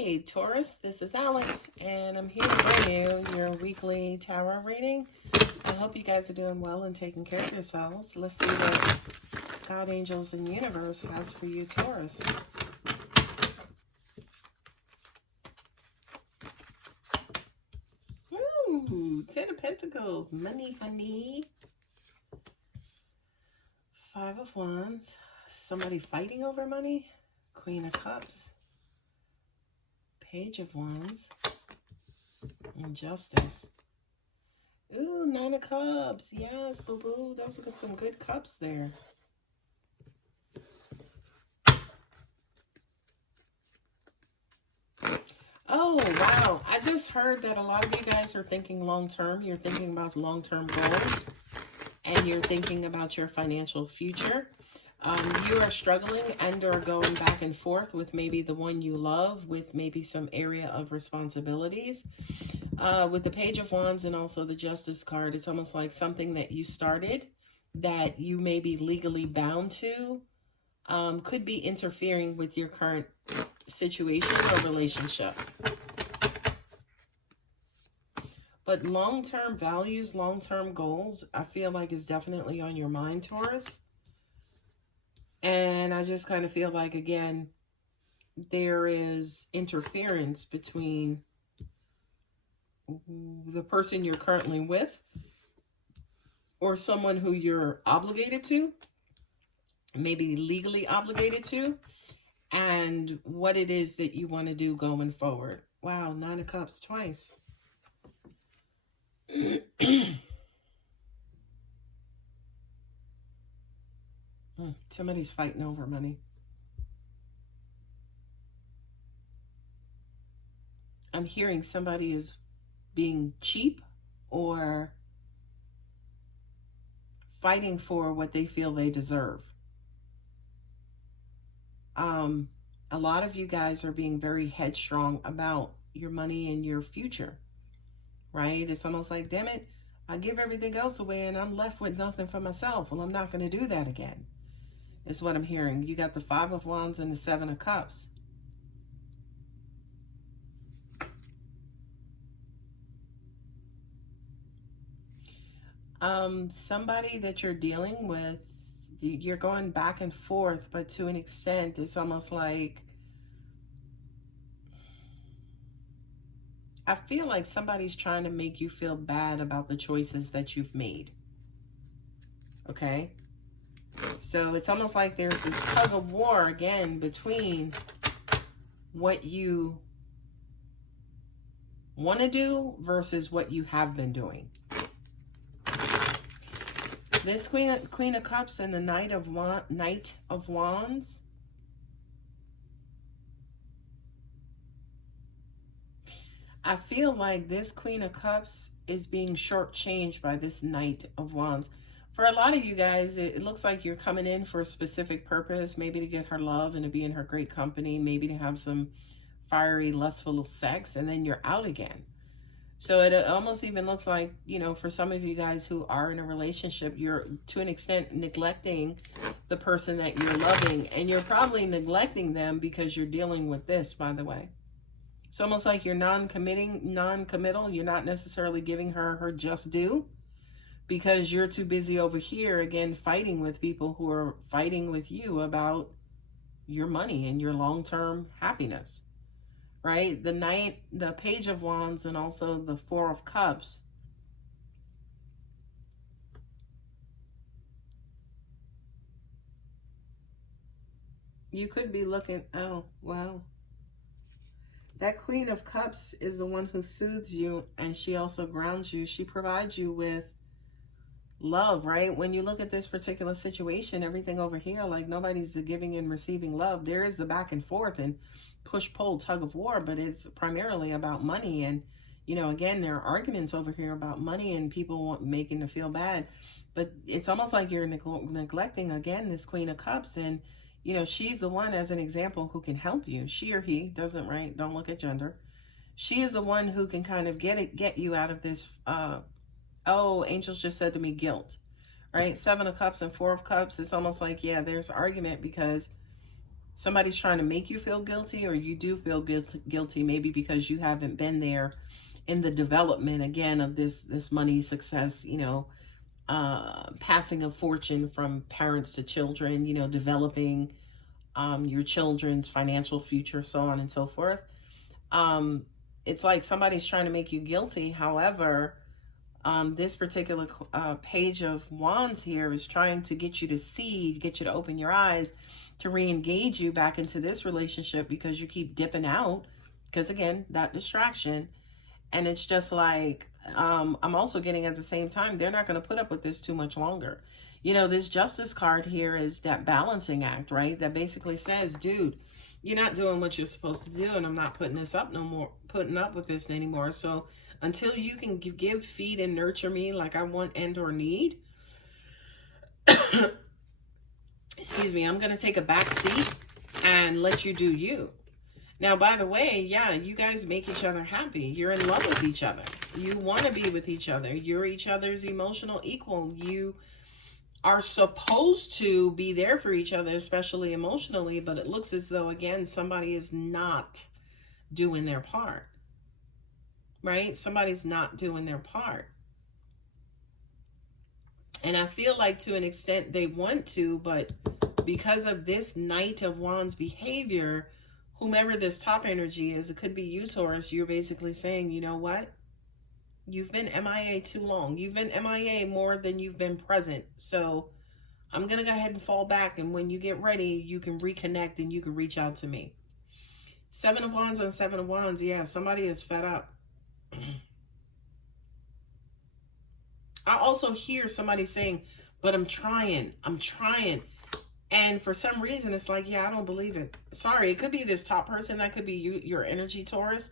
Hey Taurus, this is Alex, and I'm here to bring you your weekly tarot reading. I hope you guys are doing well and taking care of yourselves. Let's see what God, angels, and universe has for you, Taurus. Ooh, Ten of Pentacles, money, honey. Five of Wands, somebody fighting over money. Queen of Cups. Page of Wands, and Justice. Ooh, Nine of Cups. Yes, boo-boo. Those are some good cups there. Oh, wow. I just heard that a lot of you guys are thinking long-term. You're thinking about long-term goals, and you're thinking about your financial future. You are struggling and are going back and forth with maybe the one you love, with maybe some area of responsibilities. With the Page of Wands and also the Justice card, it's almost like something that you started that you may be legally bound to could be interfering with your current situation or relationship. But long-term values, long-term goals, I feel like is definitely on your mind, Taurus. And I just kind of feel like, again, there is interference between the person you're currently with or someone who you're obligated to, maybe legally obligated to, and what it is that you want to do going forward. Wow, Nine of Cups twice. Somebody's fighting over money. I'm hearing somebody is being cheap or fighting for what they feel they deserve. A lot of you guys are being very headstrong about your money and your future, right? It's almost like, damn it, I give everything else away and I'm left with nothing for myself. Well, I'm not going to do that again. Is what I'm hearing. You got the Five of Wands and the Seven of Cups. Somebody that you're dealing with, you're going back and forth, but to an extent, it's almost like, I feel like somebody's trying to make you feel bad about the choices that you've made. Okay? So it's almost like there's this tug of war again between what you want to do versus what you have been doing. This Queen of Cups and the Knight of Wands. I feel like this Queen of Cups is being shortchanged by this Knight of Wands. For a lot of you guys, it looks like you're coming in for a specific purpose, maybe to get her love and to be in her great company, maybe to have some fiery, lustful sex, and then you're out again. So it almost even looks like, you know, for some of you guys who are in a relationship, you're to an extent neglecting the person that you're loving, and you're probably neglecting them because you're dealing with this, by the way. It's almost like you're non-committal. You're not necessarily giving her her just due, because you're too busy over here, again, fighting with people who are fighting with you about your money and your long-term happiness, right? The Page of Wands and also the Four of Cups. You could be looking, oh, wow. That Queen of Cups is the one who soothes you, and she also grounds you. She provides you with love, right? When you look at this particular situation, everything over here, like nobody's giving and receiving love. There is the back and forth and push-pull, tug of war, but it's primarily about money. And, you know, again, there are arguments over here about money and people making to feel bad. But it's almost like you're neglecting, again, this Queen of Cups. And, you know, she's the one, as an example, who can help you. She or he, doesn't, right? Don't look at gender. She is the one who can kind of get you out of this, oh, angels just said to me, guilt, right? Seven of Cups and Four of Cups. It's almost like, yeah, there's argument because Somebody's trying to make you feel guilty, or you do feel guilty maybe because you haven't been there in the development, again, of this money, success, you know, passing of fortune from parents to children, you know, developing your children's financial future, so on and so forth. It's like somebody's trying to make you guilty. However, this particular page of wands here is trying to get you to see, to get you to open your eyes, to re-engage you back into this relationship, because you keep dipping out, because again, that distraction. And it's just like, I'm also getting at the same time, they're not going to put up with this too much longer. You know, this Justice card here is that balancing act, right? That basically says, dude, you're not doing what you're supposed to do, and I'm not putting this up no more, putting up with this anymore. So until you can give, feed, and nurture me like I want and or need, excuse me, I'm going to take a back seat and let you do you. Now, by the way, yeah, you guys make each other happy. You're in love with each other. You want to be with each other. You're each other's emotional equal. You are supposed to be there for each other, especially emotionally, but it looks as though, again, somebody is not doing their part, right? Somebody's not doing their part. And I feel like to an extent they want to, but because of this Knight of Wands behavior, whomever this top energy is, it could be you, Taurus, you're basically saying, you know what? You've been MIA too long. You've been MIA more than you've been present. So I'm going to go ahead and fall back. And when you get ready, you can reconnect and you can reach out to me. Seven of Wands on Seven of Wands. Yeah, somebody is fed up. I also hear somebody saying, but I'm trying. And for some reason, it's like, yeah, I don't believe it. Sorry, it could be this top person. That could be you, your energy, Taurus.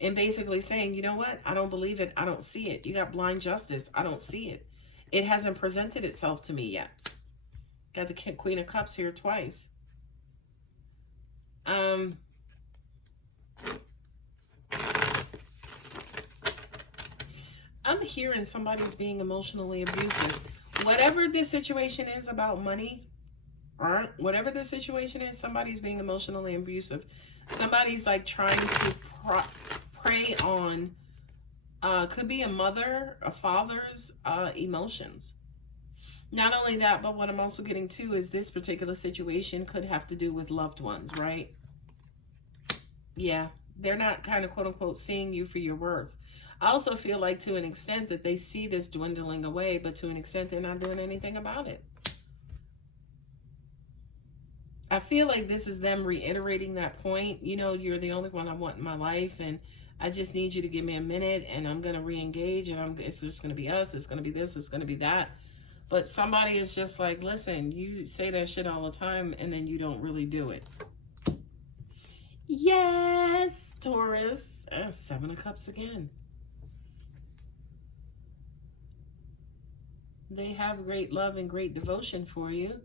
And basically saying, you know what? I don't believe it. I don't see it. You got blind justice. I don't see it. It hasn't presented itself to me yet. Got the Queen of Cups here twice. I'm hearing somebody's being emotionally abusive. Whatever this situation is about money, all right, whatever the situation is, somebody's being emotionally abusive. Somebody's like trying to prey on, could be a mother, a father's emotions. Not only that, but what I'm also getting to is this particular situation could have to do with loved ones, right? Yeah, they're not kind of quote unquote seeing you for your worth. I also feel like to an extent that they see this dwindling away, but to an extent they're not doing anything about it. I feel like this is them reiterating that point. You know, you're the only one I want in my life, and I just need you to give me a minute, and I'm going to re-engage, and it's just going to be us, it's going to be this, it's going to be that. But somebody is just like, listen, you say that shit all the time, and then you don't really do it. Yes, Taurus. Seven of Cups again. They have great love and great devotion for you.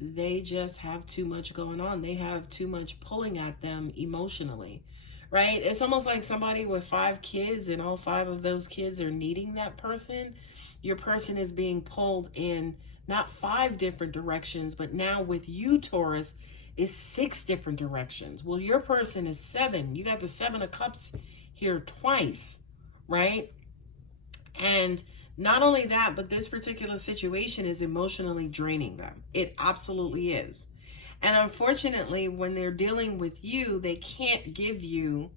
They just have too much going on. They have too much pulling at them emotionally, right? It's almost like somebody with 5 kids and all 5 of those kids are needing that person. Your person is being pulled in not 5 different directions, but now with you, Taurus, is 6 different directions. Well, your person is 7. You got the 7 of Cups here twice, right? And not only that, but this particular situation is emotionally draining them. It absolutely is. And unfortunately, when they're dealing with you, they can't give you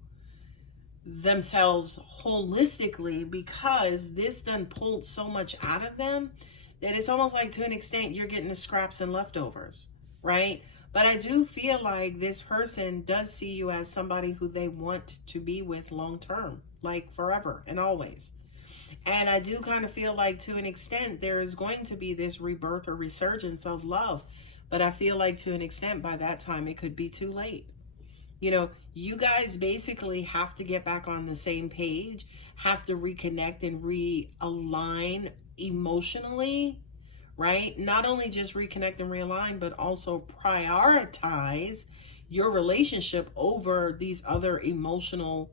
themselves holistically, because this done pulled so much out of them that it's almost like to an extent you're getting the scraps and leftovers, right? But I do feel like this person does see you as somebody who they want to be with long term, like forever and always. And I do kind of feel like to an extent there is going to be this rebirth or resurgence of love. But I feel like to an extent by that time it could be too late. You know, you guys basically have to get back on the same page, have to reconnect and realign emotionally, right? Not only just reconnect and realign, but also prioritize your relationship over these other emotional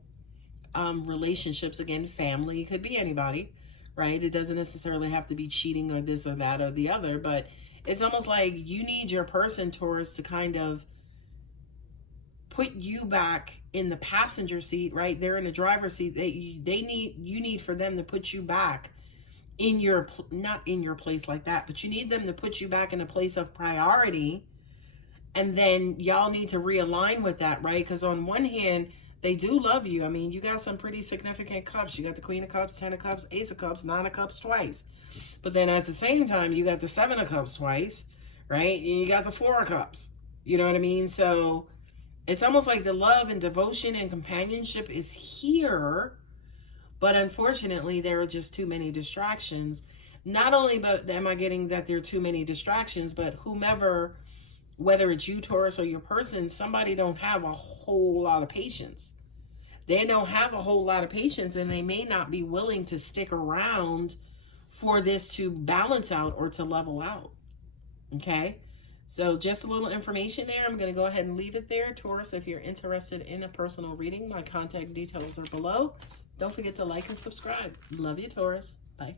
relationships. Again, family, could be anybody, right? It doesn't necessarily have to be cheating or this or that or the other, but it's almost like you need your person, Taurus, to kind of put you back in the passenger seat, right? They're in the driver's seat. You need for them to put you back in your, not in your place like that, but you need them to put you back in a place of priority. And then y'all need to realign with that, right? Because on one hand, they do love you. I mean, you got some pretty significant cups. You got the Queen of Cups, 10 of Cups, Ace of Cups, 9 of Cups twice. But then at the same time, you got the 7 of Cups twice, right? And you got the 4 of Cups. You know what I mean? So it's almost like the love and devotion and companionship is here. But unfortunately, there are just too many distractions. Not only am I getting that there are too many distractions, but whomever, whether it's you, Taurus, or your person, somebody don't have a whole lot of patience. They don't have a whole lot of patience, and they may not be willing to stick around for this to balance out or to level out. Okay? So just a little information there. I'm going to go ahead and leave it there. Taurus, if you're interested in a personal reading, my contact details are below. Don't forget to like and subscribe. Love you, Taurus. Bye.